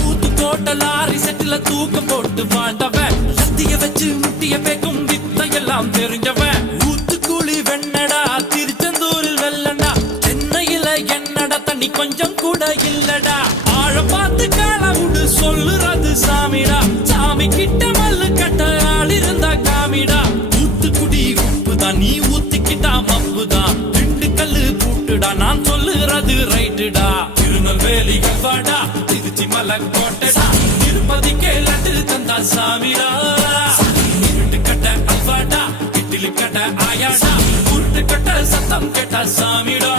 Uthukottai lorry செட்டில தூக்கம் போட்டு வாழ்ந்தவன் லத்திய வச்சு முட்டிய பேக்கும் வித்தையெல்லாம் தெரிஞ்சவன் ஊத்துக்குழி வெண்ணடா திருச்செந்தூரில் வெள்ளடா சென்னையில என்னடா தண்ணி கொஞ்சம் கூட இல்லடா ஆழ பார்த்து காலமுடு சொல்லுறது சாமிடா சாமி கிட்ட மல்லு கட்ட ஆள் இருந்தா காமிடா ஊத்துக்குடி உப்புதான் நீ ஊத்திக்கிட்டா மப்புதான் ரெண்டு கல்லு பூட்டுடா நான் சொல்லுறது ரைட்டுடா திருநெல்வேலி கல்வாடா திருச்சி மலக்கோட்டடா திருப்பதிக்கே லட்டு தந்தா சாமிடா இருட்டு கட்ட அல்வாடா இட்லி கட்ட ஆயாடா உருட்டு கட்ட சத்தம் கேட்டா சாமிடா